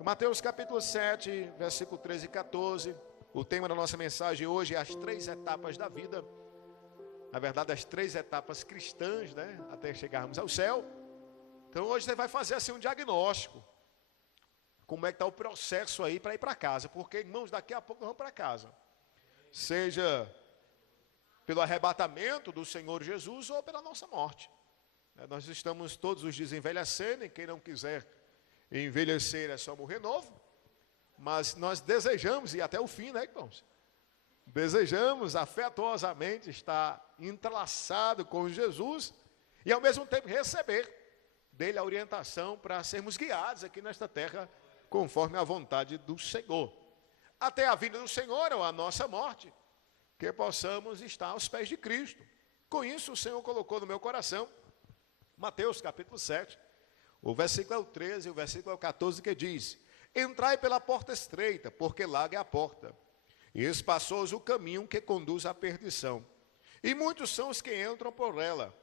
Mateus capítulo 7, versículo 13 e 14. O tema da nossa mensagem hoje é as 3 etapas da vida. Na verdade, as 3 etapas cristãs, né? Até chegarmos ao céu. Então hoje você vai fazer assim um diagnóstico. Como é que está o processo aí para ir para casa. Porque, irmãos, daqui a pouco nós vamos para casa. Seja pelo arrebatamento do Senhor Jesus ou pela nossa morte. Nós estamos todos os dias envelhecendo, e quem não quiser envelhecer é só morrer novo. Mas nós desejamos ir até o fim, né, irmãos? Desejamos afetuosamente estar entrelaçado com Jesus e ao mesmo tempo receber dele a orientação para sermos guiados aqui nesta terra conforme a vontade do Senhor. Até a vinda do Senhor ou a nossa morte, que possamos estar aos pés de Cristo. Com isso o Senhor colocou no meu coração Mateus capítulo 7, o versículo é o 13 e o versículo é o 14, que diz: entrai pela porta estreita, porque larga é a porta, e espaçoso o caminho que conduz à perdição, e muitos são os que entram por ela,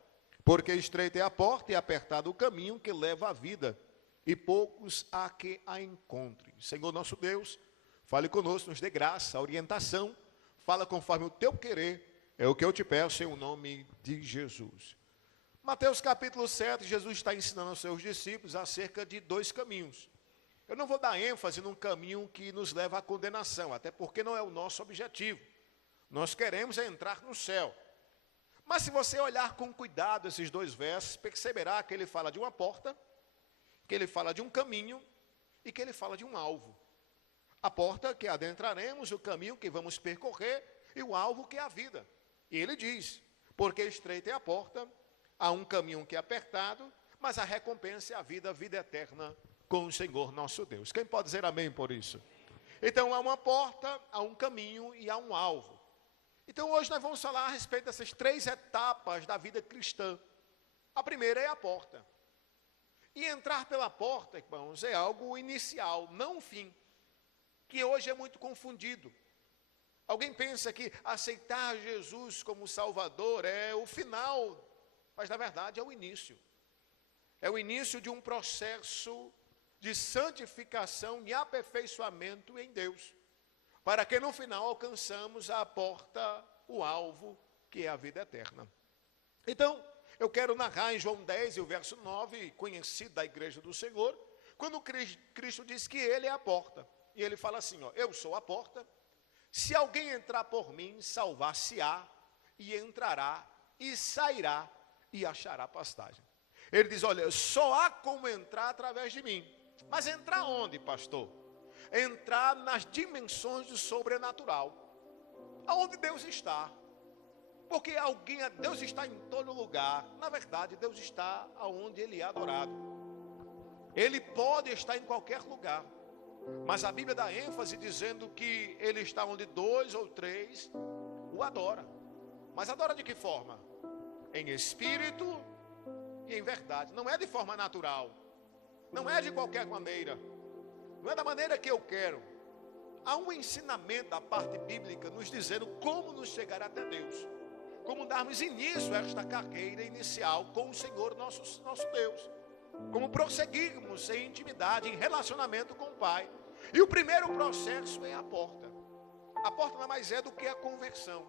porque estreita é a porta e apertado o caminho que leva à vida, e poucos há que a encontrem. Senhor nosso Deus, fale conosco, nos dê graça, orientação, fala conforme o teu querer, é o que eu te peço em o nome de Jesus. Mateus capítulo 7, Jesus está ensinando aos seus discípulos acerca de 2 caminhos. Eu não vou dar ênfase num caminho que nos leva à condenação, até porque não é o nosso objetivo. Nós queremos entrar no céu. Mas se você olhar com cuidado esses 2 versos, perceberá que ele fala de uma porta, que ele fala de um caminho e que ele fala de um alvo. A porta que adentraremos, o caminho que vamos percorrer e o alvo que é a vida. E ele diz, porque estreita é a porta, há um caminho que é apertado, mas a recompensa é a vida eterna com o Senhor nosso Deus. Quem pode dizer amém por isso? Então há uma porta, há um caminho e há um alvo. Então hoje nós vamos falar a respeito dessas 3 etapas da vida cristã. A primeira é a porta. E entrar pela porta, irmãos, é algo inicial, não um fim, que hoje é muito confundido. Alguém pensa que aceitar Jesus como Salvador é o final, mas na verdade é o início. É o início de um processo de santificação e aperfeiçoamento em Deus, para que no final alcançamos a porta, o alvo, que é a vida eterna. Então, eu quero narrar em João 10, e o verso 9, conhecido da igreja do Senhor, quando Cristo diz que ele é a porta. E ele fala assim, ó, eu sou a porta, se alguém entrar por mim, salvar-se-á, e entrará, e sairá, e achará pastagem. Ele diz, olha, só há como entrar através de mim. Mas entrar onde, pastor? Entrar nas dimensões do sobrenatural, aonde Deus está. Porque Deus está em todo lugar. Na verdade, Deus está aonde Ele é adorado. Ele pode estar em qualquer lugar, mas a Bíblia dá ênfase dizendo que Ele está onde 2 ou 3 o adoram. Mas adora de que forma? Em espírito e em verdade. Não é de forma natural, não é de qualquer maneira, não é da maneira que eu quero. Há um ensinamento da parte bíblica nos dizendo como nos chegar até Deus, como darmos início a esta carreira inicial com o Senhor nosso Deus, como prosseguirmos em intimidade, em relacionamento com o Pai. E o primeiro processo é a porta. A porta nada mais é do que a conversão.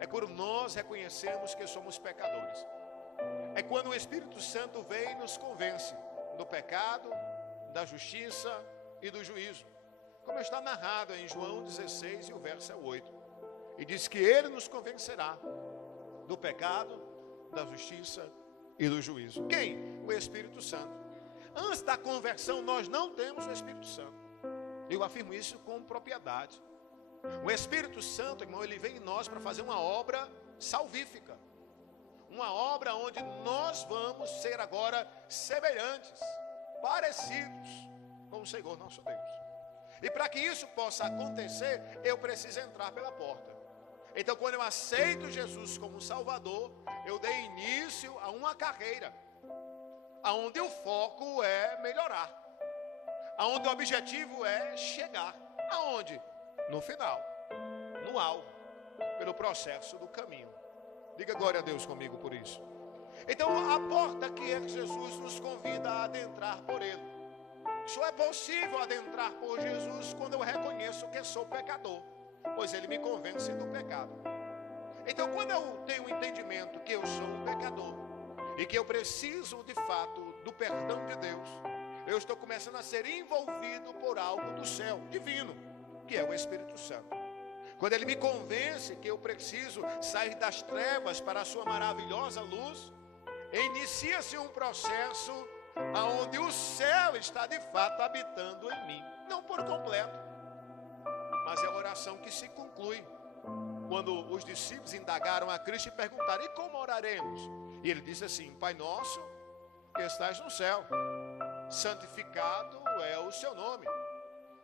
É quando nós reconhecemos que somos pecadores. É quando o Espírito Santo vem e nos convence do pecado, da justiça e do juízo. Como está narrado em João 16 e o verso é 8. E diz que ele nos convencerá do pecado, da justiça e do juízo. Quem? O Espírito Santo. Antes da conversão nós não temos o Espírito Santo. Eu afirmo isso com propriedade. O Espírito Santo, irmão, ele vem em nós para fazer uma obra salvífica. Uma obra onde nós vamos ser agora semelhantes, parecidos com o Senhor nosso Deus. E para que isso possa acontecer, eu preciso entrar pela porta. Então, quando eu aceito Jesus como Salvador, eu dei início a uma carreira, onde o foco é melhorar, onde o objetivo é chegar. Aonde? No final, no alvo, pelo processo do caminho. Diga glória a Deus comigo por isso. Então, a porta que é que Jesus nos convida a adentrar por ele. Só é possível adentrar por Jesus quando eu reconheço que sou pecador, pois ele me convence do pecado. Então, quando eu tenho o entendimento que eu sou um pecador e que eu preciso de fato do perdão de Deus, eu estou começando a ser envolvido por algo do céu divino, que é o Espírito Santo. Quando ele me convence que eu preciso sair das trevas para a sua maravilhosa luz, inicia-se um processo onde o céu está de fato habitando em mim. Não por completo, mas é a oração que se conclui. Quando os discípulos indagaram a Cristo e perguntaram: e como oraremos? E ele disse assim: Pai nosso que estás no céu, santificado é o seu nome,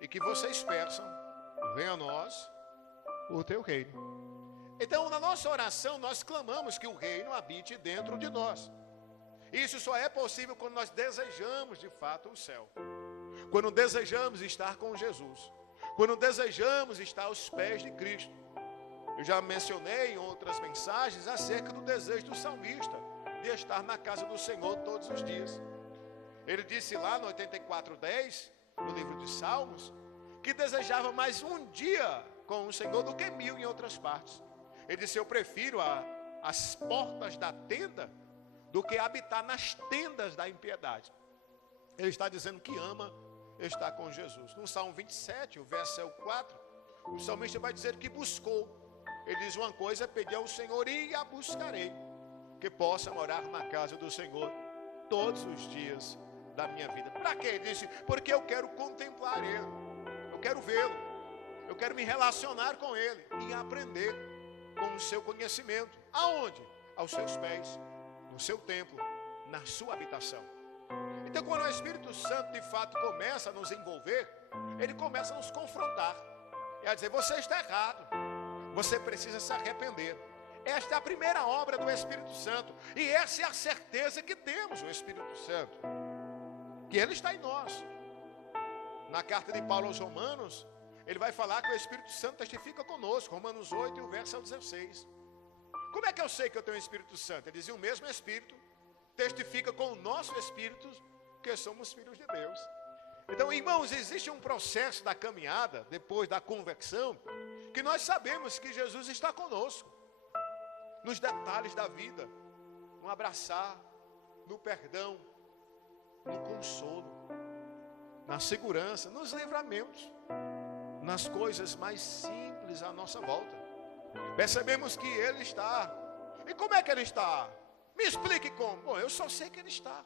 e que vocês peçam, venha a nós o teu reino. Então, na nossa oração, nós clamamos que o reino habite dentro de nós. Isso só é possível quando nós desejamos de fato o céu, quando desejamos estar com Jesus, quando desejamos estar aos pés de Cristo. Eu já mencionei em outras mensagens acerca do desejo do salmista de estar na casa do Senhor todos os dias. Ele disse lá no 84:10, no livro de Salmos, que desejava mais um dia com o Senhor do que 1000 em outras partes. Ele disse: eu prefiro as portas da tenda do que habitar nas tendas da impiedade. Ele está dizendo que ama estar com Jesus. No Salmo 27, o verso é o 4, o salmista vai dizer que buscou. Ele diz uma coisa: pedi ao Senhor e a buscarei, que possa morar na casa do Senhor todos os dias da minha vida. Para quê? Ele disse: porque eu quero contemplar Ele, eu quero vê-lo, eu quero me relacionar com Ele e aprender com o seu conhecimento. Aonde? Aos seus pés, no seu templo, na sua habitação. Então, quando o Espírito Santo de fato começa a nos envolver, ele começa a nos confrontar e a dizer: você está errado, você precisa se arrepender. Esta é a primeira obra do Espírito Santo, e essa é a certeza que temos o Espírito Santo, que ele está em nós. Na carta de Paulo aos Romanos, ele vai falar que o Espírito Santo testifica conosco, Romanos 8, e o verso é o 16. Como é que eu sei que eu tenho o Espírito Santo? Ele dizia: o mesmo Espírito testifica com o nosso Espírito que somos filhos de Deus. Então, irmãos, existe um processo da caminhada, depois da conversão, que nós sabemos que Jesus está conosco, nos detalhes da vida, no abraçar, no perdão, no consolo, na segurança, nos livramentos, nas coisas mais simples à nossa volta. Percebemos que Ele está. E como é que Ele está? Me explique como. Bom, eu só sei que Ele está.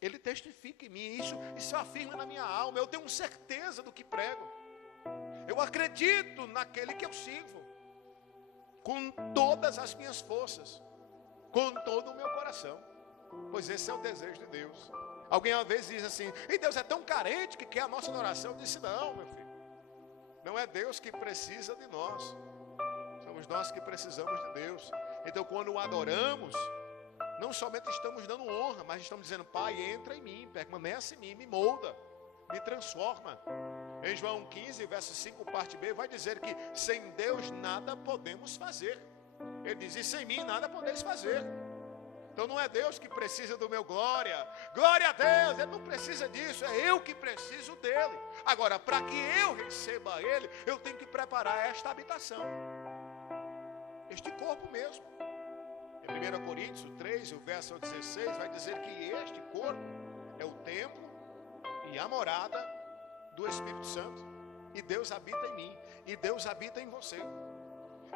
Ele testifica em mim, isso afirma na minha alma. Eu tenho certeza do que prego. Eu acredito naquele que eu sirvo, com todas as minhas forças, com todo o meu coração, pois esse é o desejo de Deus. Alguém uma vez diz assim: e Deus é tão carente que quer a nossa oração. Eu disse: não, meu filho, não é Deus que precisa de nós, somos nós que precisamos de Deus. Então, quando o adoramos, não somente estamos dando honra, mas estamos dizendo: Pai, entra em mim, permanece em mim, me molda, me transforma. Em João 15, verso 5, parte B, vai dizer que sem Deus nada podemos fazer. Ele diz: e sem mim nada podeis fazer. Então não é Deus que precisa do meu glória, glória a Deus, Ele não precisa disso, é eu que preciso dEle. Agora, para que eu receba Ele, eu tenho que preparar esta habitação, este corpo mesmo. Em 1 Coríntios 3, o verso 16, vai dizer que este corpo é o templo e a morada do Espírito Santo, e Deus habita em mim, e Deus habita em você.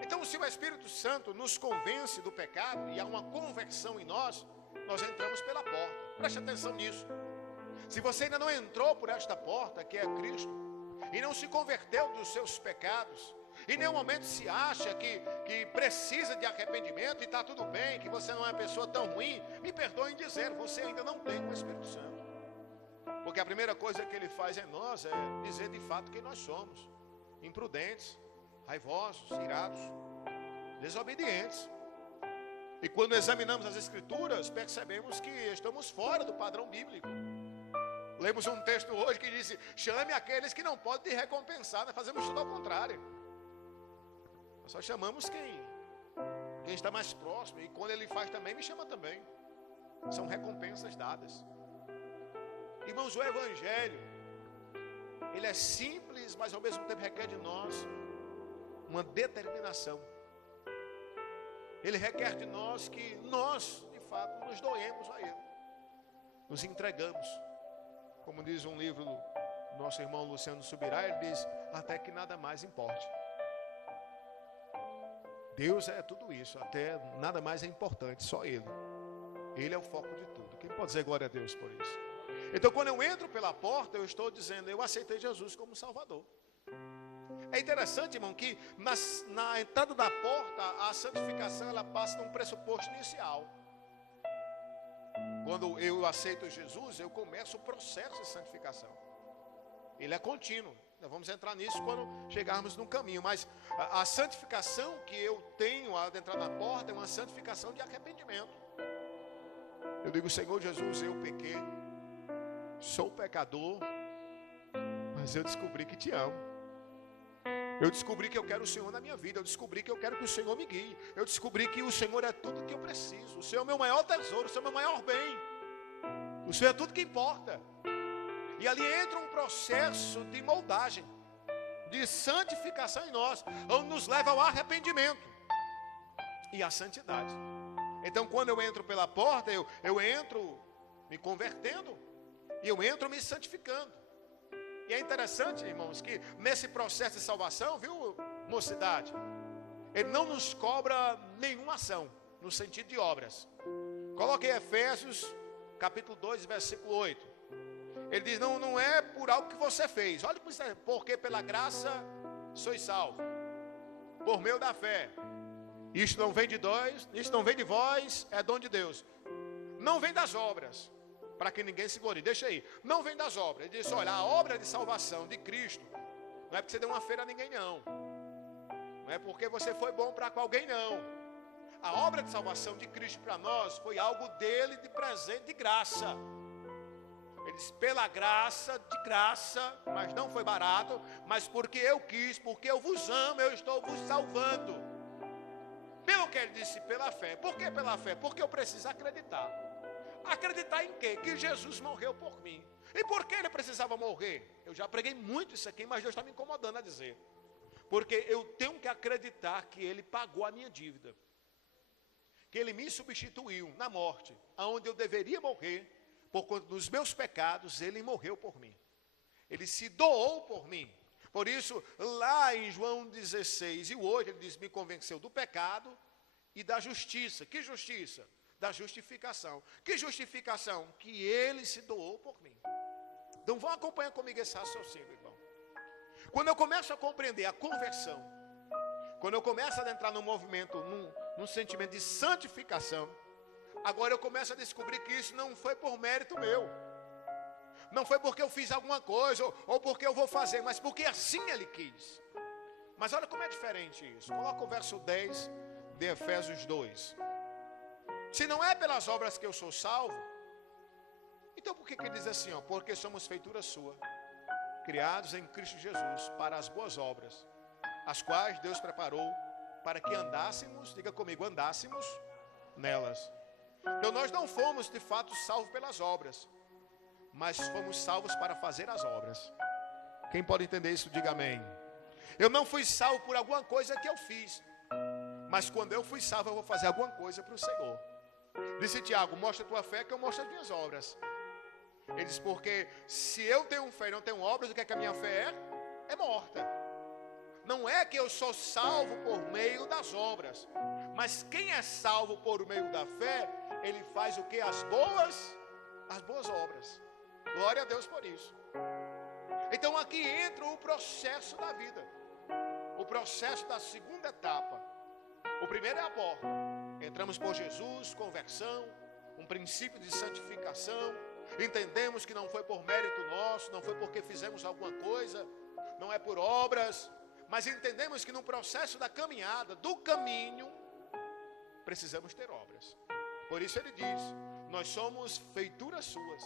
Então, se o Espírito Santo nos convence do pecado e há uma conversão em nós, nós entramos pela porta. Preste atenção nisso. Se você ainda não entrou por esta porta, que é Cristo, e não se converteu dos seus pecados, em nenhum momento se acha que precisa de arrependimento e está tudo bem, que você não é uma pessoa tão ruim, me perdoe em dizer, você ainda não tem o Espírito Santo. Porque a primeira coisa que Ele faz em nós é dizer de fato quem nós somos: imprudentes, raivosos, irados, desobedientes. E quando examinamos as Escrituras, percebemos que estamos fora do padrão bíblico. Lemos um texto hoje que diz: chame aqueles que não podem te recompensar. Nós fazemos tudo ao contrário. Nós só chamamos quem está mais próximo. E quando Ele faz também, me chama também. São recompensas dadas. Irmãos, o Evangelho, ele é simples, mas ao mesmo tempo requer de nós uma determinação. Ele requer de nós que nós, de fato, nos doemos a Ele. Nos entregamos. Como diz um livro do nosso irmão Luciano Subirá, ele diz, até que nada mais importe. Deus é tudo isso, até nada mais é importante, só Ele. Ele é o foco de tudo. Quem pode dizer glória a Deus por isso? Então, quando eu entro pela porta, eu estou dizendo, eu aceitei Jesus como Salvador. É interessante, irmão, que na entrada da porta, a santificação, ela passa num pressuposto inicial. Quando eu aceito Jesus, eu começo o processo de santificação. Ele é contínuo. Nós vamos entrar nisso quando chegarmos no caminho. Mas a santificação que eu tenho ao entrar na porta é uma santificação de arrependimento. Eu digo, Senhor Jesus, eu pequei. Sou pecador. Mas eu descobri que te amo. Eu descobri que eu quero o Senhor na minha vida. Eu descobri que eu quero que o Senhor me guie. Eu descobri que o Senhor é tudo que eu preciso. O Senhor é o meu maior tesouro. O Senhor é o meu maior bem. O Senhor é tudo que importa. E ali entra um processo de moldagem, de santificação em nós, onde nos leva ao arrependimento e à santidade. Então, quando eu entro pela porta, eu entro me convertendo e eu entro me santificando. E é interessante, irmãos, que nesse processo de salvação, viu, mocidade, Ele não nos cobra nenhuma ação, no sentido de obras. Coloque Efésios, capítulo 2, versículo 8. Ele diz, não é por algo que você fez. Olha como isso é, porque pela graça sois salvos, por meio da fé. Isto não vem de vós, é dom de Deus. Não vem das obras, para que ninguém se glorie. Deixa aí, não vem das obras. Ele diz, olha, a obra de salvação de Cristo, não é porque você deu uma feira a ninguém, não. Não é porque você foi bom para com alguém, não. A obra de salvação de Cristo para nós foi algo dele de presente, de graça. Ele diz, pela graça, de graça, mas não foi barato, mas porque eu quis, porque eu vos amo, eu estou vos salvando. Pelo que ele disse, pela fé. Por que pela fé? Porque eu preciso acreditar. Acreditar em quê? Que Jesus morreu por mim. E por que ele precisava morrer? Eu já preguei muito isso aqui, mas Deus está me incomodando a dizer. Porque eu tenho que acreditar que ele pagou a minha dívida. Que ele me substituiu na morte, aonde eu deveria morrer. Por conta dos meus pecados, ele morreu por mim. Ele se doou por mim. Por isso, lá em João 16, e hoje ele diz, me convenceu do pecado e da justiça. Que justiça? Da justificação. Que justificação? Que ele se doou por mim. Então vão acompanhar comigo esse raciocínio, irmão. Quando eu começo a compreender a conversão, quando eu começo a entrar num movimento, num sentimento de santificação, agora eu começo a descobrir que isso não foi por mérito meu. Não foi porque eu fiz alguma coisa, ou porque eu vou fazer, mas porque assim ele quis. Mas olha como é diferente isso. Coloca o verso 10 de Efésios 2. Se não é pelas obras que eu sou salvo, então por que ele diz assim? Porque somos feitura sua, criados em Cristo Jesus, para as boas obras, as quais Deus preparou para que andássemos, diga comigo, andássemos nelas. Então nós não fomos de fato salvos pelas obras, mas fomos salvos para fazer as obras. Quem pode entender isso, diga amém. Eu não fui salvo por alguma coisa que eu fiz, mas quando eu fui salvo eu vou fazer alguma coisa para o Senhor. Disse Tiago, mostra a tua fé que eu mostro as minhas obras. Ele diz, porque se eu tenho fé e não tenho obras, o que é que a minha fé é? É morta. Não é que eu sou salvo por meio das obras, mas quem é salvo por meio da fé, ele faz o que? As boas obras. Glória a Deus por isso. Então aqui entra o processo da vida, o processo da segunda etapa. O primeiro é a porta. Entramos por Jesus, conversão, um princípio de santificação. Entendemos que não foi por mérito nosso, não foi porque fizemos alguma coisa, não é por obras, mas entendemos que no processo da caminhada, do caminho, precisamos ter obras. Por isso ele diz, nós somos feituras suas,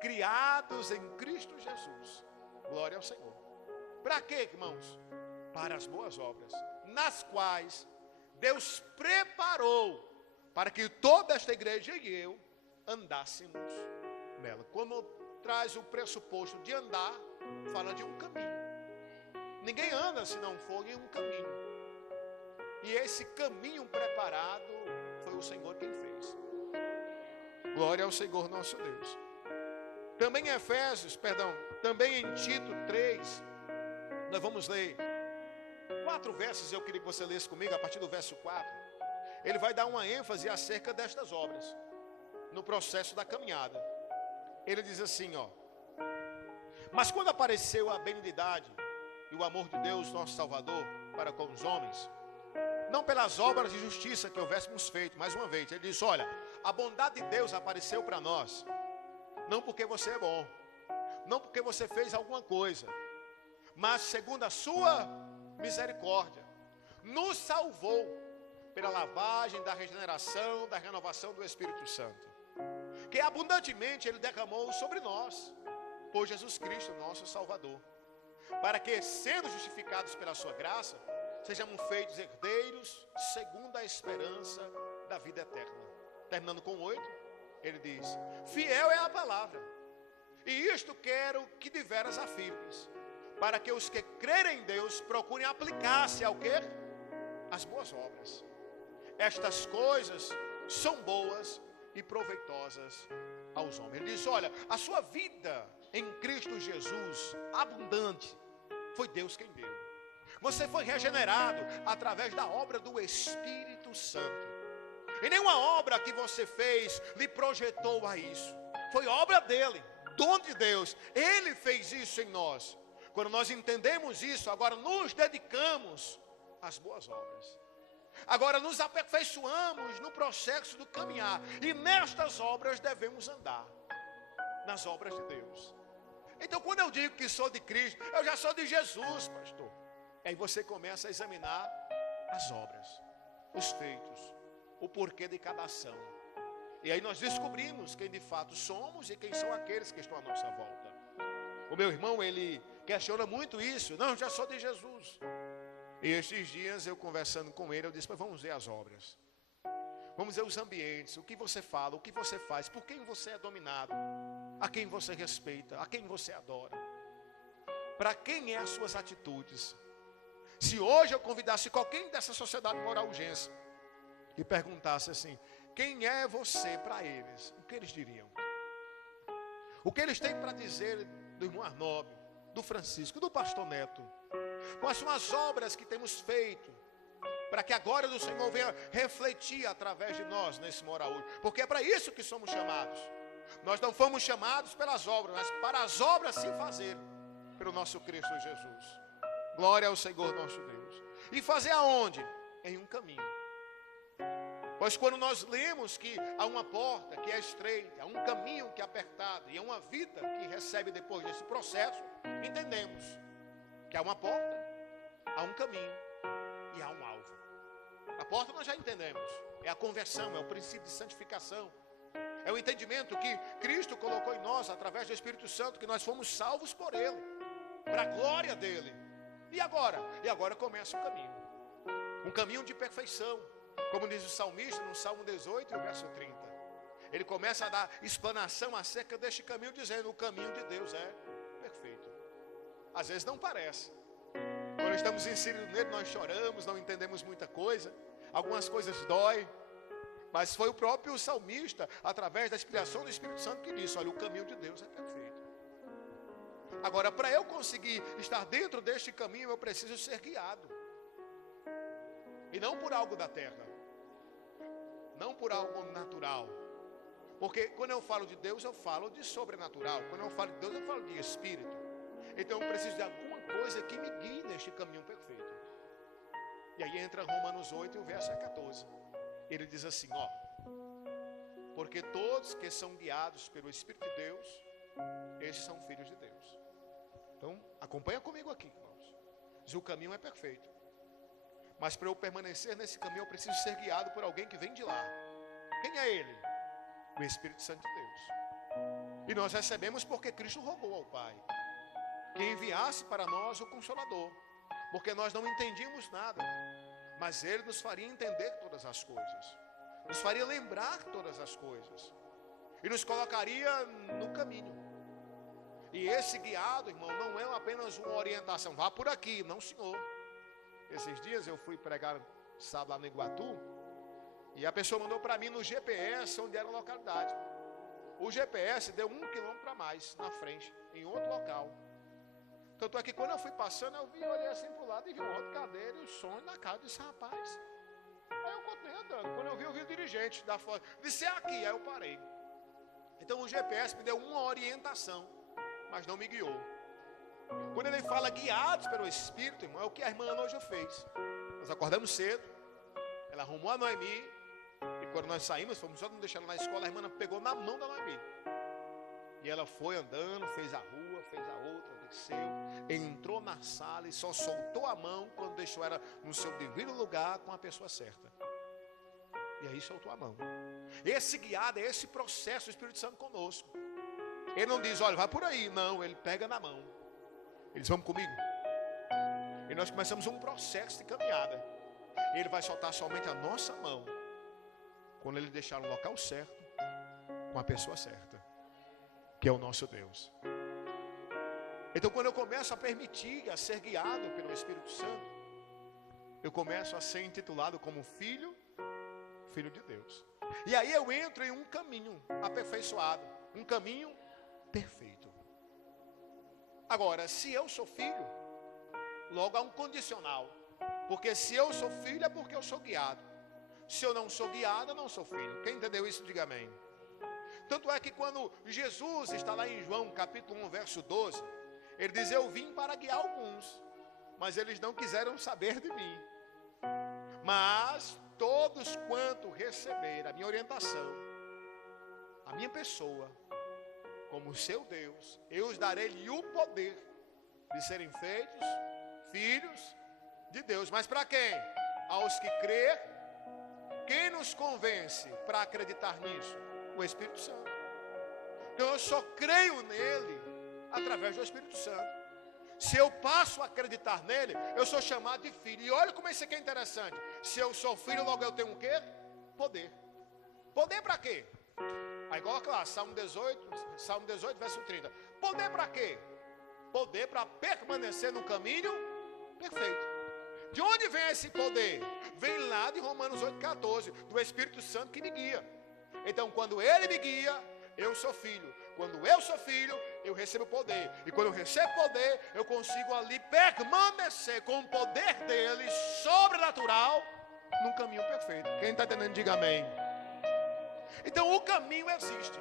criados em Cristo Jesus. Glória ao Senhor. Para quê, irmãos? Para as boas obras, nas quais Deus preparou para que toda esta igreja e eu andássemos nela. Quando traz o pressuposto de andar, fala de um caminho. Ninguém anda se não for em um caminho. E esse caminho preparado foi o Senhor quem fez. Glória ao Senhor nosso Deus. Também em também em Tito 3, nós vamos ler 4 versos, eu queria que você lesse comigo, a partir do verso 4. Ele vai dar uma ênfase acerca destas obras, no processo da caminhada. Ele diz assim, ó: mas quando apareceu a benignidade e o amor de Deus, nosso Salvador, para com os homens, não pelas obras de justiça que houvéssemos feito, mais uma vez, ele diz, olha, a bondade de Deus apareceu para nós, não porque você é bom, não porque você fez alguma coisa, mas segundo a sua misericórdia, nos salvou pela lavagem da regeneração, da renovação do Espírito Santo, que abundantemente Ele derramou sobre nós, por Jesus Cristo, nosso Salvador, para que, sendo justificados pela sua graça, sejamos feitos herdeiros segundo a esperança da vida eterna. Terminando com 8, ele diz, fiel é a palavra, e isto quero que de veras afirmes, para que os que crerem em Deus procurem aplicar-se ao quê? As boas obras. Estas coisas são boas e proveitosas aos homens. Ele diz, olha, a sua vida em Cristo Jesus, abundante, foi Deus quem deu. Você foi regenerado através da obra do Espírito Santo. E nenhuma obra que você fez lhe projetou a isso. Foi obra dele, dom de Deus. Ele fez isso em nós. Quando nós entendemos isso, agora nos dedicamos às boas obras. Agora nos aperfeiçoamos no processo do caminhar. E nestas obras devemos andar. Nas obras de Deus. Então quando eu digo que sou de Cristo, eu já sou de Jesus, pastor. Aí você começa a examinar as obras, os feitos, o porquê de cada ação. E aí nós descobrimos quem de fato somos e quem são aqueles que estão à nossa volta. O meu irmão, ele questiona muito isso. Não, eu já sou de Jesus. E estes dias eu conversando com ele, eu disse, mas vamos ver as obras. Vamos ver os ambientes, o que você fala, o que você faz, por quem você é dominado, a quem você respeita, a quem você adora. Para quem é as suas atitudes. Se hoje eu convidasse qualquer dessa sociedade moral urgência e perguntasse assim, quem é você para eles? O que eles diriam? O que eles têm para dizer do irmão Arnóbio, do Francisco, do pastor Neto? Quais são as obras que temos feito para que a glória do Senhor venha refletir através de nós nesse moral hoje? Porque é para isso que somos chamados. Nós não fomos chamados pelas obras, mas para as obras se fazer pelo nosso Cristo Jesus. Glória ao Senhor nosso Deus. E fazer aonde? Em um caminho. Pois quando nós lemos que há uma porta que é estreita, há um caminho que é apertado e há uma vida que recebe depois desse processo, entendemos que há uma porta, há um caminho e há um alvo. A porta nós já entendemos, é a conversão, é o princípio de santificação, é o entendimento que Cristo colocou em nós através do Espírito Santo, que nós fomos salvos por Ele, para a glória dEle. E agora? E agora começa o caminho, um caminho de perfeição, como diz o salmista no Salmo 18 e o verso 30. Ele começa a dar explanação acerca deste caminho, dizendo, o caminho de Deus é perfeito. Às vezes não parece. Quando estamos inseridos nele, nós choramos, não entendemos muita coisa, algumas coisas doem, mas foi o próprio salmista, através da inspiração do Espírito Santo, que disse, olha, o caminho de Deus é perfeito. Agora, para eu conseguir estar dentro deste caminho, eu preciso ser guiado. E não por algo da terra, não por algo natural. Porque quando eu falo de Deus, eu falo de sobrenatural. Quando eu falo de Deus, eu falo de Espírito. Então eu preciso de alguma coisa que me guie neste caminho perfeito. E aí entra Romanos 8 e o verso é 14. Ele diz assim, ó, porque todos que são guiados pelo Espírito de Deus, esses são filhos de Deus. Então, acompanha comigo aqui, irmãos. Diz, o caminho é perfeito. Mas para eu permanecer nesse caminho, eu preciso ser guiado por alguém que vem de lá. Quem é ele? O Espírito Santo de Deus. E nós recebemos porque Cristo rogou ao Pai que enviasse para nós o Consolador. Porque nós não entendíamos nada. Mas Ele nos faria entender todas as coisas. Nos faria lembrar todas as coisas. E nos colocaria no caminho. E esse guiado, irmão, não é apenas uma orientação, vá por aqui, não, senhor. Esses dias eu fui pregar, sábado lá no Iguatu, e a pessoa mandou para mim no GPS onde era a localidade. O GPS deu 1 quilômetro a mais na frente, em outro local. Tanto é que quando eu fui passando, eu olhei assim para o lado e vi um outro cadeira e o som na cara. Eu disse, rapaz. Aí eu continuei andando. Quando eu vi o dirigente da foto, disse, é aqui. Aí eu parei. Então o GPS me deu uma orientação, mas não me guiou. Quando ele fala guiados pelo Espírito, irmão, é o que a irmã Anoja fez. Nós acordamos cedo, ela arrumou a Noemi, e quando nós saímos, fomos só não deixar ela na escola, a irmã pegou na mão da Noemi. E ela foi andando, fez a rua, fez a outra, desceu, entrou na sala e só soltou a mão quando deixou ela no seu devido lugar com a pessoa certa. E aí soltou a mão. Esse guiado é esse processo do Espírito Santo conosco. Ele não diz, olha, vai por aí. Não, ele pega na mão. Ele diz, vamos comigo. E nós começamos um processo de caminhada. E ele vai soltar somente a nossa mão quando ele deixar no local certo, com a pessoa certa, que é o nosso Deus. Então quando eu começo a permitir, a ser guiado pelo Espírito Santo, eu começo a ser intitulado como filho de Deus. E aí eu entro em um caminho aperfeiçoado, um caminho perfeito. Agora, se eu sou filho, logo há um condicional. Porque se eu sou filho é porque eu sou guiado. Se eu não sou guiado, eu não sou filho. Quem entendeu isso, diga amém. Tanto é que quando Jesus está lá em João capítulo 1, verso 12, ele diz, eu vim para guiar alguns, mas eles não quiseram saber de mim. Mas todos quanto receberam a minha orientação, a minha pessoa, como seu Deus, eu os darei-lhe o poder de serem feitos filhos de Deus. Mas para quem? Aos que crê. Quem nos convence para acreditar nisso? O Espírito Santo. Então eu só creio nele através do Espírito Santo. Se eu passo a acreditar nele, eu sou chamado de filho. E olha como isso aqui é interessante. Se eu sou filho, logo eu tenho o quê? Poder. Poder para quê? Aí coloca lá, Salmo 18, verso 30. Poder para quê? Poder para permanecer no caminho perfeito. De onde vem esse poder? Vem lá de Romanos 8,14, do Espírito Santo que me guia. Então quando ele me guia, eu sou filho. Quando eu sou filho, eu recebo poder. E quando eu recebo poder, eu consigo ali permanecer com o poder dele, sobrenatural, num caminho perfeito. Quem está entendendo, diga amém. Então o caminho existe.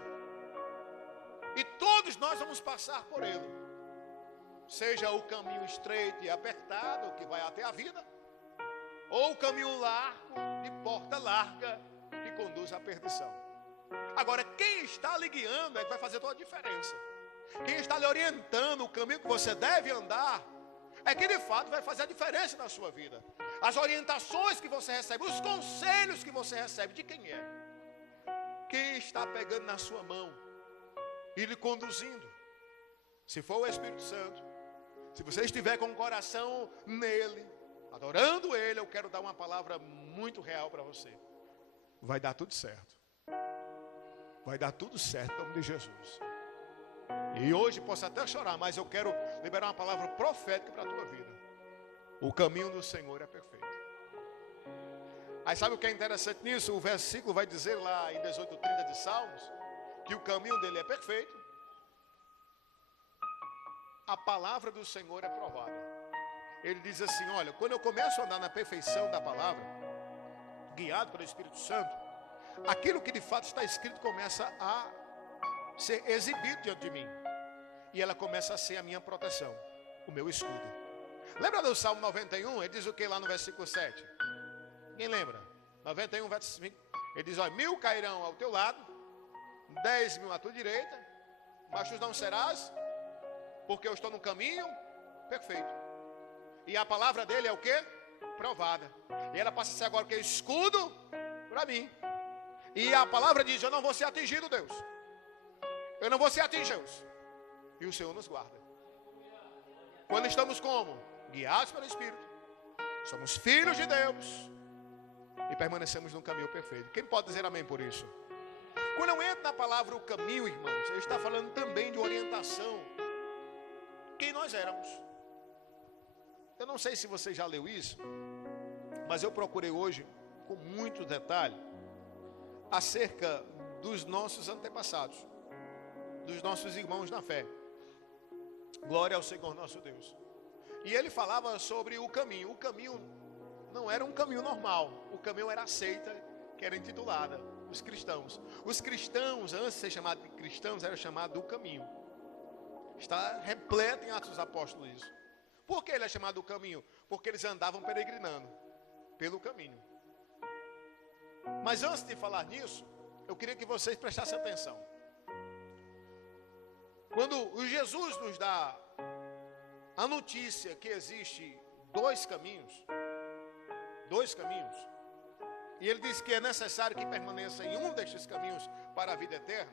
E todos nós vamos passar por ele. Seja o caminho estreito e apertado, que vai até a vida, ou o caminho largo, de porta larga, que conduz à perdição. Agora, quem está lhe guiando é que vai fazer toda a diferença. Quem está lhe orientando o caminho que você deve andar, é que de fato vai fazer a diferença na sua vida. As orientações que você recebe, os conselhos que você recebe, de quem é? Quem está pegando na sua mão e lhe conduzindo? Se for o Espírito Santo, se você estiver com o coração nele, adorando ele, eu quero dar uma palavra muito real para você. Vai dar tudo certo. Vai dar tudo certo em nome de Jesus. E hoje posso até chorar, mas eu quero liberar uma palavra profética para a tua vida. O caminho do Senhor é perfeito. Aí sabe o que é interessante nisso? O versículo vai dizer lá em 18:30 de Salmos, que o caminho dele é perfeito. A palavra do Senhor é provada. Ele diz assim, olha, quando eu começo a andar na perfeição da palavra, guiado pelo Espírito Santo, aquilo que de fato está escrito começa a ser exibido diante de mim. E ela começa a ser a minha proteção, o meu escudo. Lembra do Salmo 91? Ele diz o que lá no versículo 7? Quem lembra? 91, versículo 5. Ele diz, olha, 1000 cairão ao teu lado, 10.000 à tua direita, mas tu não serás, porque eu estou no caminho perfeito. E a palavra dele é o quê? Provada. E ela passa a ser agora o que? Escudo para mim. E a palavra diz, eu não vou ser atingido, Deus. Eu não vou ser atingido. E o Senhor nos guarda. Quando estamos como? Guiados pelo Espírito. Somos filhos de Deus. E permanecemos no caminho perfeito. Quem pode dizer amém por isso? Quando eu entro na palavra o caminho, irmãos, ele está falando também de orientação quem nós éramos. Eu não sei se você já leu isso, mas eu procurei hoje, com muito detalhe, acerca dos nossos antepassados, dos nossos irmãos na fé. Glória ao Senhor nosso Deus. E ele falava sobre o caminho. O caminho não era um caminho normal. O caminho era a seita que era intitulada os cristãos. Os cristãos, antes de ser chamados de cristãos, era chamado do caminho. Está repleto em Atos dos Apóstolos isso. Por que ele é chamado do caminho? Porque eles andavam peregrinando pelo caminho. Mas antes de falar nisso, eu queria que vocês prestassem atenção. Quando o Jesus nos dá a notícia que existe dois caminhos, e ele diz que é necessário que permaneça em um destes caminhos para a vida eterna,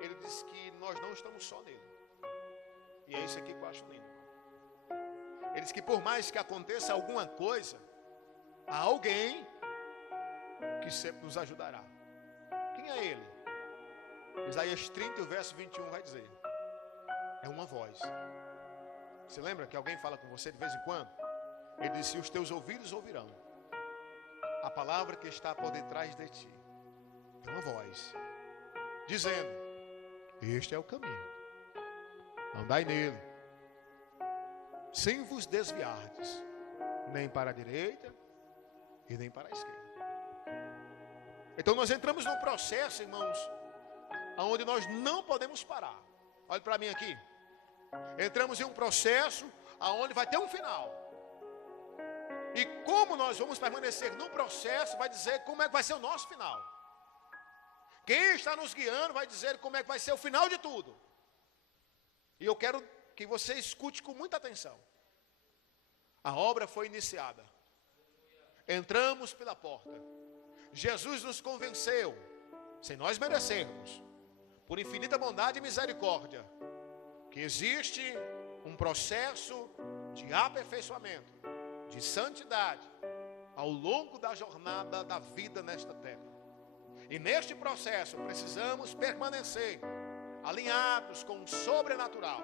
ele diz que nós não estamos só nele. E é isso aqui que eu acho lindo. Ele diz que por mais que aconteça alguma coisa, há alguém que sempre nos ajudará. Quem é ele? Isaías 30, o verso 21 vai dizer: é uma voz. Você lembra que alguém fala com você de vez em quando? Ele disse: os teus ouvidos ouvirão a palavra que está por detrás de ti. É uma voz dizendo: este é o caminho, andai nele, sem vos desviardes, nem para a direita e nem para a esquerda. Então nós entramos num processo, irmãos, onde nós não podemos parar. Olhe para mim aqui. Entramos em um processo onde vai ter um final. E como nós vamos permanecer no processo, vai dizer como é que vai ser o nosso final. Quem está nos guiando vai dizer como é que vai ser o final de tudo. E eu quero que você escute com muita atenção. A obra foi iniciada. Entramos pela porta. Jesus nos convenceu, sem nós merecermos, por infinita bondade e misericórdia, que existe um processo de aperfeiçoamento, de santidade, ao longo da jornada da vida nesta terra. E neste processo precisamos permanecer alinhados com o sobrenatural.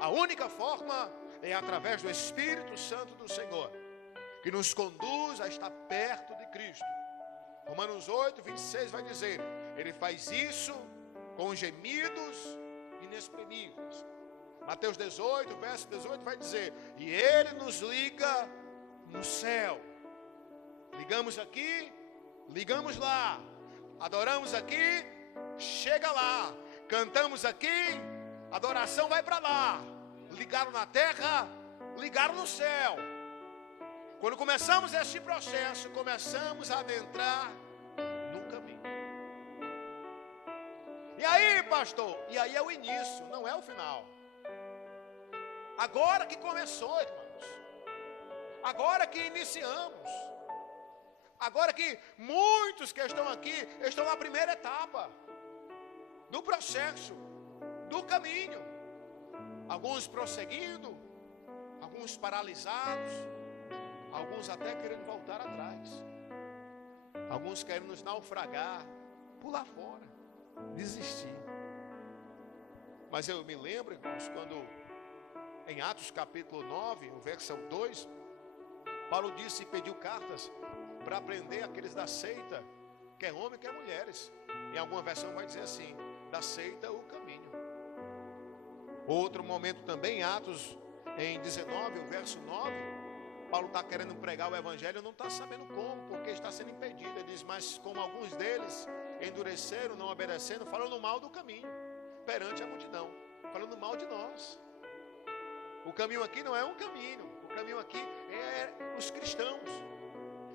A única forma é através do Espírito Santo do Senhor, que nos conduz a estar perto de Cristo. Romanos 8, 26 vai dizer: ele faz isso com gemidos inexprimíveis. Mateus 18, verso 18 vai dizer: e ele nos liga no céu. Ligamos aqui, ligamos lá. Adoramos aqui, chega lá. Cantamos aqui, adoração vai para lá. Ligaram na terra, ligaram no céu. Quando começamos este processo, começamos a adentrar no caminho. E aí, pastor? E aí é o início, não é o final. Agora que começou, irmãos. Agora que iniciamos. Agora que muitos que estão aqui estão na primeira etapa do processo, do caminho. Alguns prosseguindo, alguns paralisados, alguns até querendo voltar atrás. Alguns querendo nos naufragar, pular fora, desistir. Mas eu me lembro, irmãos, quando em Atos capítulo 9, o verso 2, Paulo disse e pediu cartas para prender aqueles da seita, quer homem, quer mulheres. Em alguma versão vai dizer assim: da seita o caminho. Outro momento também, Atos em 19, o verso 9, Paulo está querendo pregar o evangelho, não está sabendo como, porque está sendo impedido. Ele diz: mas como alguns deles endureceram, não obedecendo, falando mal do caminho, perante a multidão, falando mal de nós. O caminho aqui não é um caminho, o caminho aqui é os cristãos.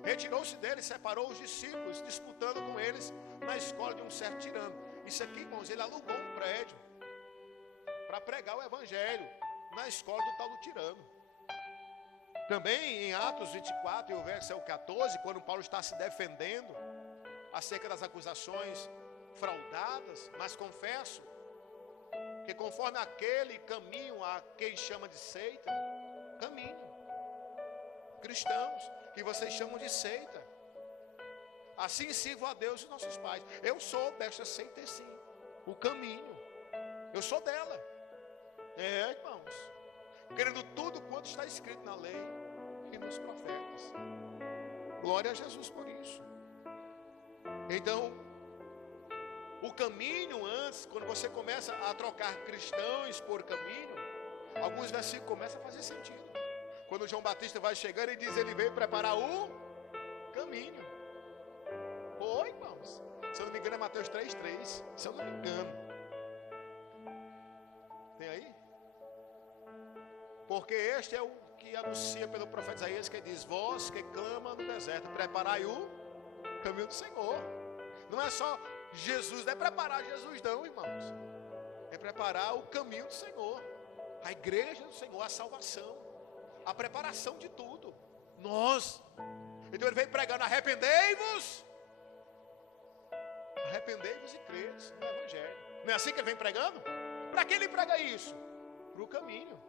Retirou-se deles, separou os discípulos, disputando com eles na escola de um certo tirano. Isso aqui, irmãos, ele alugou um prédio para pregar o evangelho na escola do tal do tirano. Também em Atos 24, e o verso 14, quando Paulo está se defendendo acerca das acusações fraudadas, mas confesso que conforme aquele caminho a quem chama de seita, caminho, cristãos, que vocês chamam de seita, assim sirvo a Deus e nossos pais. Eu sou desta seita sim, o caminho, eu sou dela. Irmãos, crendo tudo quanto está escrito na lei e nos profetas. Glória a Jesus por isso. Então, o caminho antes, quando você começa a trocar cristãos por caminho, alguns versículos começam a fazer sentido. Quando João Batista vai chegando e diz, ele veio preparar o caminho. Oi, irmãos. Se eu não me engano é Mateus 3:3. Se eu não me engano. Tem aí? Porque este é o que anuncia pelo profeta Isaías, que diz, vós que clama no deserto, preparai o caminho do Senhor. Não é só Jesus, não é preparar Jesus não, irmãos. É preparar o caminho do Senhor. A igreja do Senhor, a salvação, a preparação de tudo. Nós. Então ele vem pregando, arrependei-vos e credes no Evangelho. Não é assim que ele vem pregando? Para que ele prega isso? Para o caminho.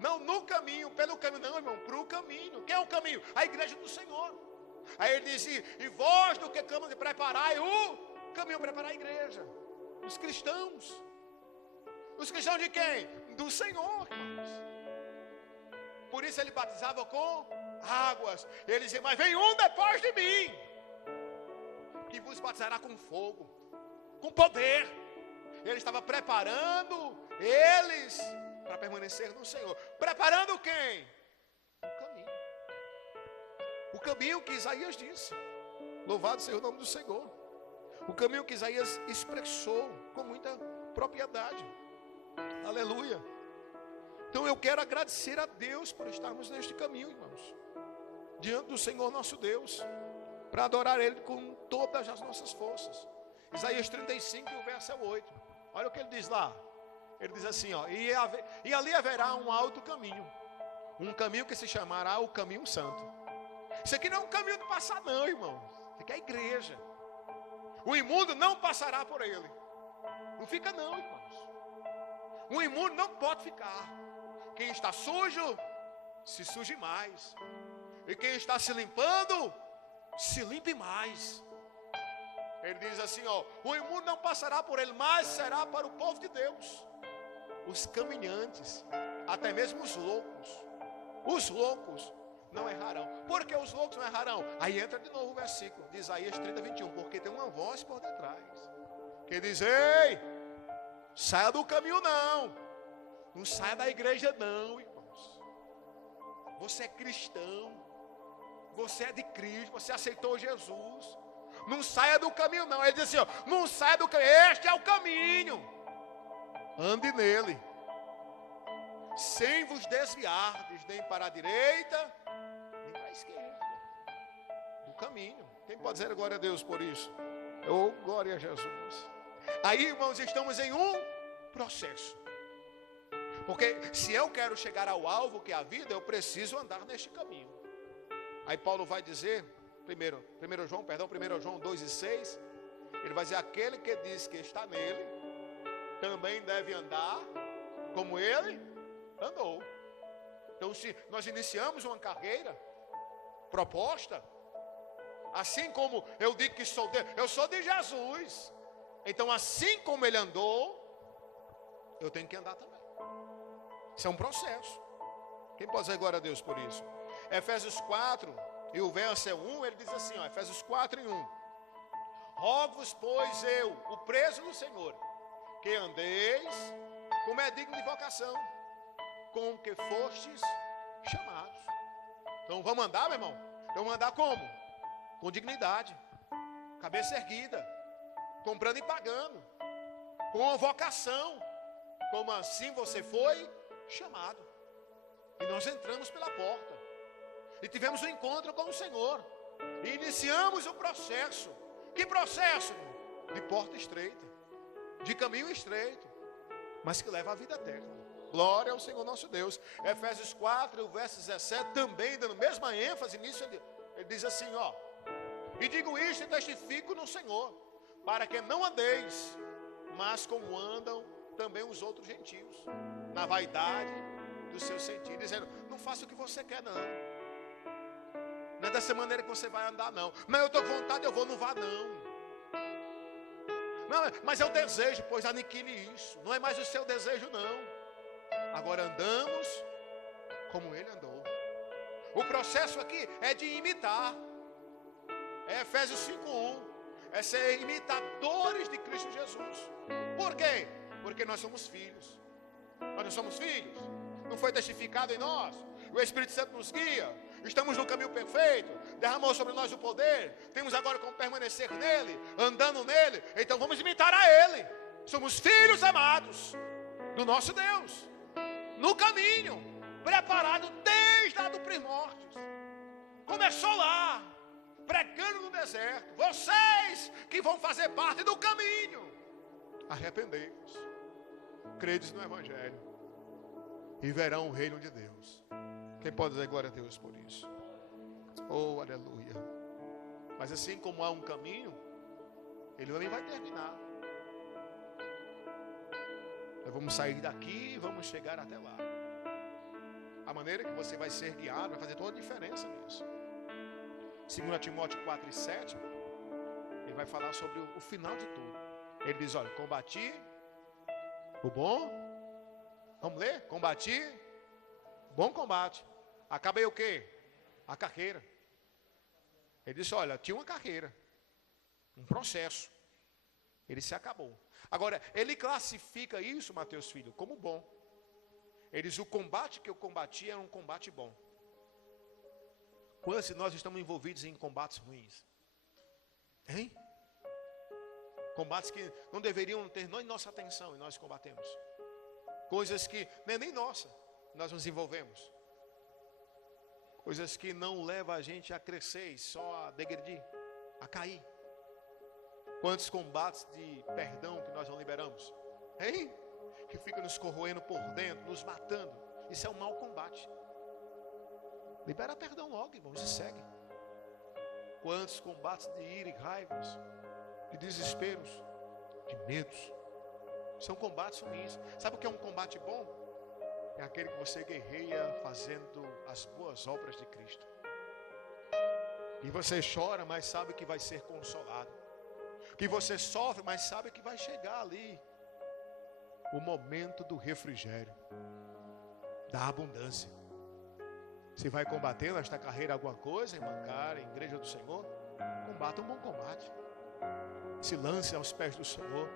Não no caminho, pelo caminho, não, irmão, para o caminho. Quem é o caminho? A igreja do Senhor. Aí ele diz, e vós do que clamam de preparai o caminho, preparar a igreja. Os cristãos. Os cristãos de quem? Do Senhor, irmãos. Por isso ele batizava com águas. Ele dizia, mas vem um depois de mim, que vos batizará com fogo, com poder. Ele estava preparando eles para permanecer no Senhor. Preparando quem? O caminho. O caminho que Isaías disse. Louvado seja o nome do Senhor. O caminho que Isaías expressou com muita propriedade. Aleluia. Então eu quero agradecer a Deus por estarmos neste caminho, irmãos, diante do Senhor nosso Deus, para adorar Ele com todas as nossas forças. Isaías 35, o verso 8. Olha o que ele diz lá. Ele diz assim, ó, e ali haverá um alto caminho, um caminho que se chamará o caminho santo. Isso aqui não é um caminho de passar não, irmão. Isso aqui é a igreja. O imundo não passará por ele. Não fica não, irmãos. O imundo não pode ficar. Quem está sujo, se suje mais. E quem está se limpando, se limpe mais. Ele diz assim, ó, o imundo não passará por ele, mas será para o povo de Deus. Os caminhantes, até mesmo os loucos não errarão. Por que os loucos não errarão? Aí entra de novo o versículo de Isaías 30:21, porque tem uma voz por detrás, que diz, ei, saia do caminho não saia da igreja não, irmãos. Você é cristão, você é de Cristo, você aceitou Jesus, não saia do caminho não. Ele diz assim, ó, não saia do caminho, este é o caminho, ande nele, sem vos desviardes, nem para a direita, nem para a esquerda, do caminho. Quem pode dizer glória a Deus por isso? Oh, glória a Jesus. Aí, irmãos, estamos em um processo. Porque se eu quero chegar ao alvo, que é a vida, eu preciso andar neste caminho. Aí Paulo vai dizer, 1 João 2:6, ele vai dizer, aquele que diz que está nele, também deve andar como ele andou. Então, se nós iniciamos uma carreira proposta, assim como eu digo que sou dele, eu sou de Jesus. Então, assim como ele andou, eu tenho que andar também. Isso é um processo. Quem pode dizer glória a Deus por isso? Efésios 4, e o verso é 1, ele diz assim, ó, Efésios 4:1. Rogo-vos, pois eu, o preso do Senhor, que andeis como é digno de vocação, com que fostes chamados. Então vamos andar, meu irmão? Vamos andar como? Com dignidade, cabeça erguida, comprando e pagando, com uma vocação, como assim você foi chamado. E nós entramos pela porta e tivemos um encontro com o Senhor e iniciamos o processo. Que processo? De porta estreita, de caminho estreito, mas que leva à vida eterna. Glória ao Senhor nosso Deus. Efésios 4, o verso 17, também dando mesma ênfase nisso, ele diz assim, ó, e digo isto e testifico no Senhor, para que não andeis, mas como andam também os outros gentios, na vaidade do seu sentido, dizendo, não faça o que você quer não é dessa maneira que você vai andar não, eu estou com vontade, eu vou, não vá não, mas eu desejo, pois aniquile isso, não é mais o seu desejo não, Agora andamos como ele andou. O processo aqui é de imitar. É Efésios 5:1. É ser imitadores de Cristo Jesus. Por quê? Porque nós somos filhos. Nós não somos filhos. Não foi testificado em nós. O Espírito Santo nos guia. Estamos no caminho perfeito. Derramou sobre nós o poder. Temos agora como permanecer nele, andando nele. Então vamos imitar a ele. Somos filhos amados do nosso Deus. No caminho, preparado desde lá do primórdios. Começou lá, pregando no deserto. Vocês que vão fazer parte do caminho, arrependei-vos, credes no Evangelho e verão o reino de Deus. Quem pode dizer glória a Deus por isso? Oh, aleluia. Mas assim como há um caminho, ele também vai terminar. Nós vamos sair daqui e vamos chegar até lá. A maneira que você vai ser guiado vai fazer toda a diferença nisso. 2 Timóteo 4:7, ele vai falar sobre o final de tudo. Ele diz, olha, combati o bom. Vamos ler? Combati bom combate. Acabei o quê? A carreira. Ele disse, olha, tinha uma carreira, um processo. Ele se acabou. Agora, ele classifica isso, Mateus filho, como bom. Ele diz, o combate que eu combati era um combate bom. Quantos de nós estamos envolvidos em combates ruins? Hein? Combates que não deveriam ter nossa atenção e nós combatemos. Coisas que nem nossa, nós nos envolvemos. Coisas que não levam a gente a crescer e só a degredir, a cair. Quantos combates de perdão que nós não liberamos? Hein? Que fica nos corroendo por dentro, nos matando. Isso é um mau combate. Libera perdão logo, irmãos, e segue. Quantos combates de ira e raivas, de desesperos, de medos. São combates ruins. Sabe o que é um combate bom? É aquele que você guerreia fazendo as boas obras de Cristo. E você chora, mas sabe que vai ser consolado. Que você sofre, mas sabe que vai chegar ali o momento do refrigério, da abundância. Se vai combater nesta carreira alguma coisa, irmã Cara, igreja do Senhor, combata um bom combate. Se lance aos pés do Senhor,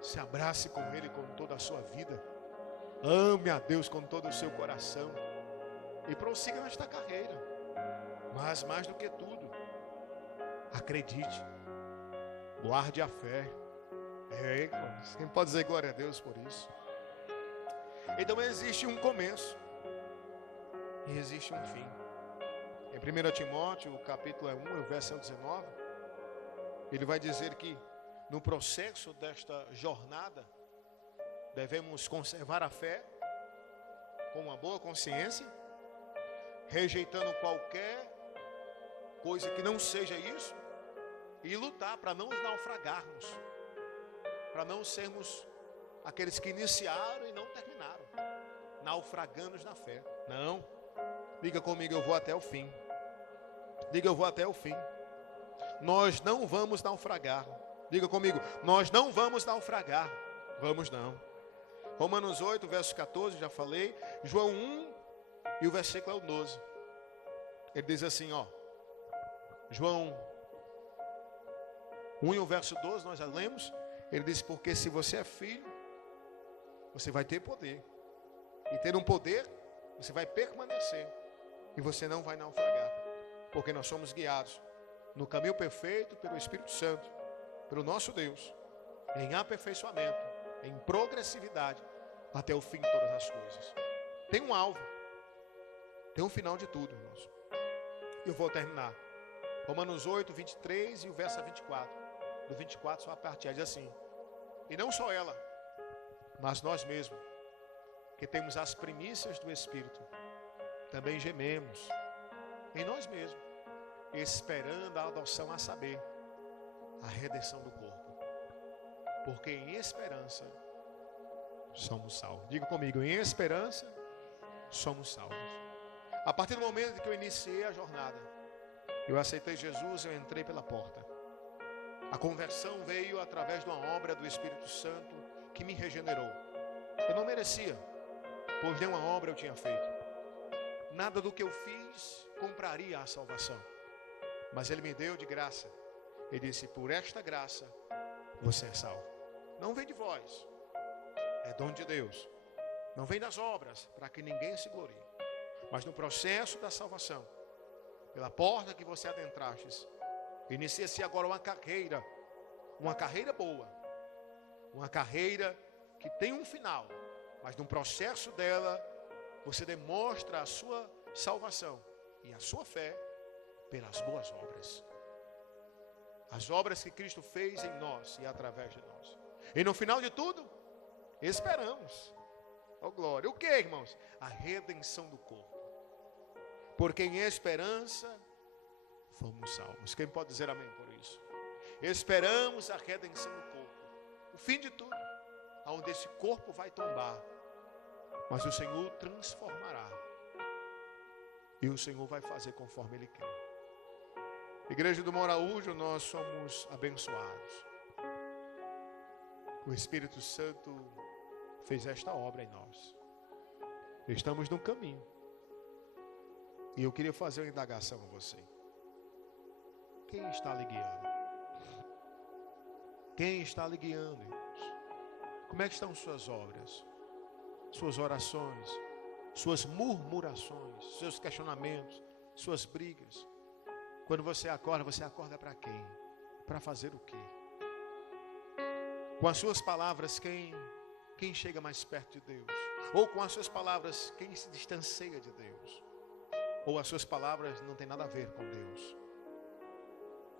se abrace com Ele com toda a sua vida, ame a Deus com todo o seu coração e prossiga nesta carreira. Mas mais do que tudo, acredite, guarde a fé. Quem pode dizer glória a Deus por isso? Então existe um começo e existe um fim. Em 1 Timóteo, o capítulo 1, o verso 19, ele vai dizer que no processo desta jornada devemos conservar a fé com uma boa consciência, rejeitando qualquer coisa que não seja isso, e lutar para não naufragarmos, para não sermos aqueles que iniciaram e não terminaram, naufragando na fé. Não, diga comigo, eu vou até o fim. Diga, eu vou até o fim. Nós não vamos naufragar. Diga comigo, nós não vamos naufragar. Vamos não. Romanos 8, verso 14, já falei. João 1 e o versículo é o 12. Ele diz assim, ó. João 1 e o verso 12, nós já lemos. Ele diz, porque se você é filho, você vai ter poder. E ter um poder, você vai permanecer. E você não vai naufragar. Porque nós somos guiados no caminho perfeito pelo Espírito Santo, pelo nosso Deus, em aperfeiçoamento, em progressividade, até o fim de todas as coisas. Tem um alvo, tem um final de tudo, irmãos. Eu vou terminar. Romanos 8, 23 e o verso 24. Do 24 só a parte A diz assim: e não só ela, mas nós mesmos, que temos as primícias do Espírito, também gememos em nós mesmos, esperando a adoção, a saber, a redenção do corpo. Porque em esperança somos salvos. Diga comigo, em esperança somos salvos. A partir do momento que eu iniciei a jornada, eu aceitei Jesus, eu entrei pela porta. A conversão veio através de uma obra do Espírito Santo que me regenerou. Eu não merecia. pois nenhuma obra eu tinha feito. Nada do que eu fiz compraria a salvação. Mas Ele me deu de graça. Ele disse, por esta graça, você é salvo. Não vem de vós, é dom de Deus. Não vem das obras, para que ninguém se glorie. Mas no processo da salvação, pela porta que você adentrastes, inicia-se agora uma carreira boa, uma carreira que tem um final, mas no processo dela, você demonstra a sua salvação e a sua fé pelas boas obras. As obras que Cristo fez em nós e através de nós. E no final de tudo, esperamos. Oh glória. O que, irmãos? A redenção do corpo. Porque em esperança fomos salvos. Quem pode dizer amém por isso? Esperamos a redenção do corpo. O fim de tudo. Onde esse corpo vai tombar. Mas o Senhor transformará. E o Senhor vai fazer conforme Ele quer. Igreja do Moraújo, nós somos abençoados. O Espírito Santo fez esta obra em nós. Estamos no caminho. E eu queria fazer uma indagação a você. Quem está lhe guiando? Quem está lhe guiando, irmãos? Como é que estão suas obras? Suas orações? Suas murmurações? Seus questionamentos? Suas brigas? Quando você acorda para quem? Para fazer o quê? Com as suas palavras, quem chega mais perto de Deus? Ou com as suas palavras, quem se distancia de Deus? Ou as suas palavras não têm nada a ver com Deus?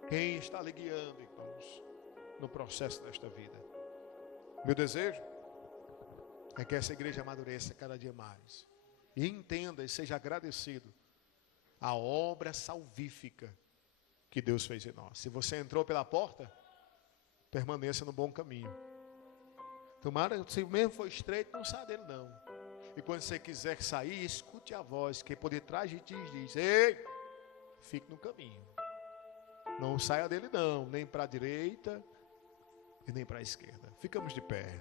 Quem está lhe guiando, irmãos, no processo desta vida? Meu desejo é que essa igreja amadureça cada dia mais. E entenda e seja agradecido a obra salvífica que Deus fez em nós. Se você entrou pela porta, permaneça no bom caminho. Tomara, se mesmo for estreito, não saia dele não. E quando você quiser sair, escute a voz que por detrás de ti diz, ei, fique no caminho. Não saia dele não, nem para a direita e nem para a esquerda. Ficamos de pé.